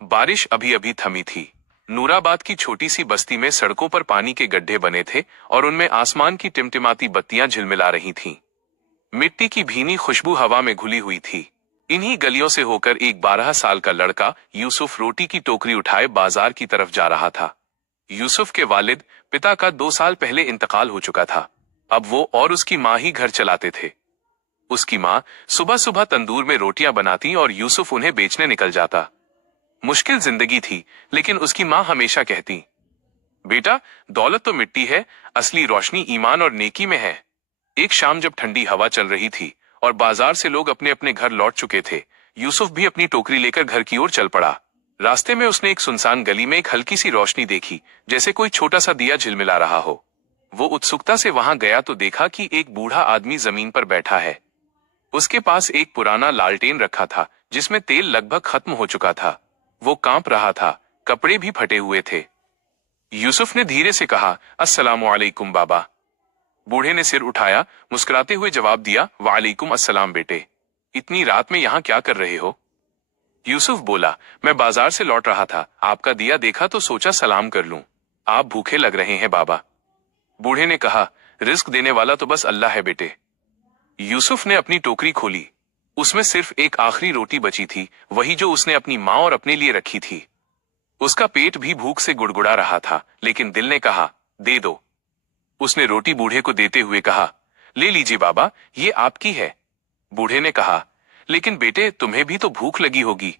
बारिश अभी अभी थमी थी। नूराबाद की छोटी सी बस्ती में सड़कों पर पानी के गड्ढे बने थे और उनमें आसमान की टिमटिमाती बत्तियां झिलमिला रही थीं। मिट्टी की भीनी खुशबू हवा में घुली हुई थी। इन्हीं गलियों से होकर एक 12 साल का लड़का यूसुफ रोटी की टोकरी उठाए बाजार की तरफ जा रहा था। यूसुफ के वालिद पिता का 2 साल पहले इंतकाल हो चुका था। अब वो और उसकी माँ ही घर चलाते थे। उसकी माँ सुबह सुबह तंदूर में रोटियां बनाती और यूसुफ उन्हें बेचने निकल जाता। मुश्किल जिंदगी थी, लेकिन उसकी माँ हमेशा कहती, बेटा, दौलत तो मिट्टी है, असली रोशनी ईमान और नेकी में है। एक शाम जब ठंडी हवा चल रही थी और बाजार से लोग अपने अपने घर लौट चुके थे, यूसुफ भी अपनी टोकरी लेकर घर की ओर चल पड़ा। रास्ते में उसने एक सुनसान गली में एक हल्की सी रोशनी देखी, जैसे कोई छोटा सा दिया झिलमिला रहा हो। वो उत्सुकता से वहां गया तो देखा कि एक बूढ़ा आदमी जमीन पर बैठा है। उसके पास एक पुराना लालटेन रखा था, जिसमें तेल लगभग खत्म हो चुका था। वो कांप रहा था, कपड़े भी फटे हुए थे। यूसुफ ने धीरे से कहा, अस्सलामु अलैकुम बाबा। बूढ़े ने सिर उठाया, मुस्कुराते हुए जवाब दिया, वालेकुम अस्सलाम बेटे। इतनी रात में यहाँ क्या कर रहे हो? यूसुफ बोला, मैं बाजार से लौट रहा था, आपका दिया देखा तो सोचा सलाम कर लूं। आप भूखे लग रहे हैं बाबा। बूढ़े ने कहा, रिस्क देने वाला तो बस अल्लाह है बेटे। यूसुफ ने अपनी टोकरी खोली। उसमें सिर्फ एक आखिरी रोटी बची थी, वही जो उसने अपनी माँ और अपने लिए रखी थी। उसका पेट भी भूख से गुड़गुड़ा रहा था, लेकिन दिल ने कहा, दे दो। उसने रोटी बूढ़े को देते हुए कहा, ले लीजिए बाबा, ये आपकी है। बूढ़े ने कहा, लेकिन बेटे, तुम्हें भी तो भूख लगी होगी।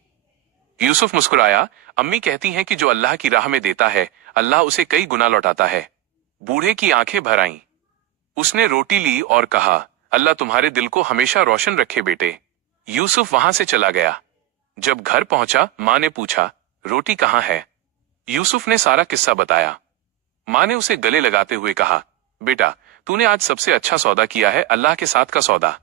यूसुफ मुस्कुराया, अम्मी कहती हैं कि जो अल्लाह की राह में देता है, अल्लाह उसे कई गुना लौटाता है। बूढ़े की आंखें भर आईं। उसने रोटी ली और कहा, अल्लाह तुम्हारे दिल को हमेशा रोशन रखे बेटे। यूसुफ वहां से चला गया। जब घर पहुंचा, माँ ने पूछा, रोटी कहाँ है? यूसुफ ने सारा किस्सा बताया। माँ ने उसे गले लगाते हुए कहा, बेटा, तूने आज सबसे अच्छा सौदा किया है, अल्लाह के साथ का सौदा।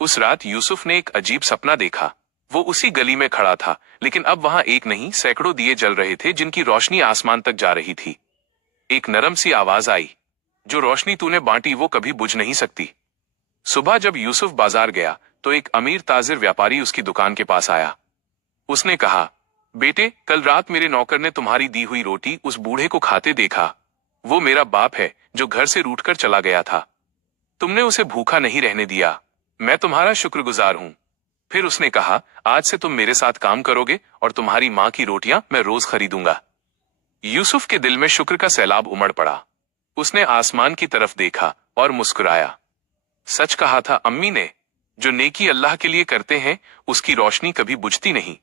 उस रात यूसुफ ने एक अजीब सपना देखा। वो उसी गली में खड़ा था, लेकिन अब वहां एक नहीं, सैकड़ों दिए जल रहे थे, जिनकी रोशनी आसमान तक जा रही थी। एक नरम सी आवाज आई, जो रोशनी तूने बांटी वो कभी बुझ नहीं सकती। सुबह जब यूसुफ बाजार गया तो एक अमीर ताजिर व्यापारी उसकी दुकान के पास आया। उसने कहा, बेटे, कल रात मेरे नौकर ने तुम्हारी दी हुई रोटी उस बूढ़े को खाते देखा। वो मेरा बाप है, जो घर से रूठकर चला गया था। तुमने उसे भूखा नहीं रहने दिया। मैं तुम्हारा शुक्रगुजार हूं। फिर उसने कहा, आज से तुम मेरे साथ काम करोगे और तुम्हारी माँ की रोटियां मैं रोज खरीदूंगा। यूसुफ के दिल में शुक्र का सैलाब उमड़ पड़ा। उसने आसमान की तरफ देखा और मुस्कुराया। सच कहा था अम्मी ने, जो नेकी अल्लाह के लिए करते हैं, उसकी रोशनी कभी बुझती नहीं।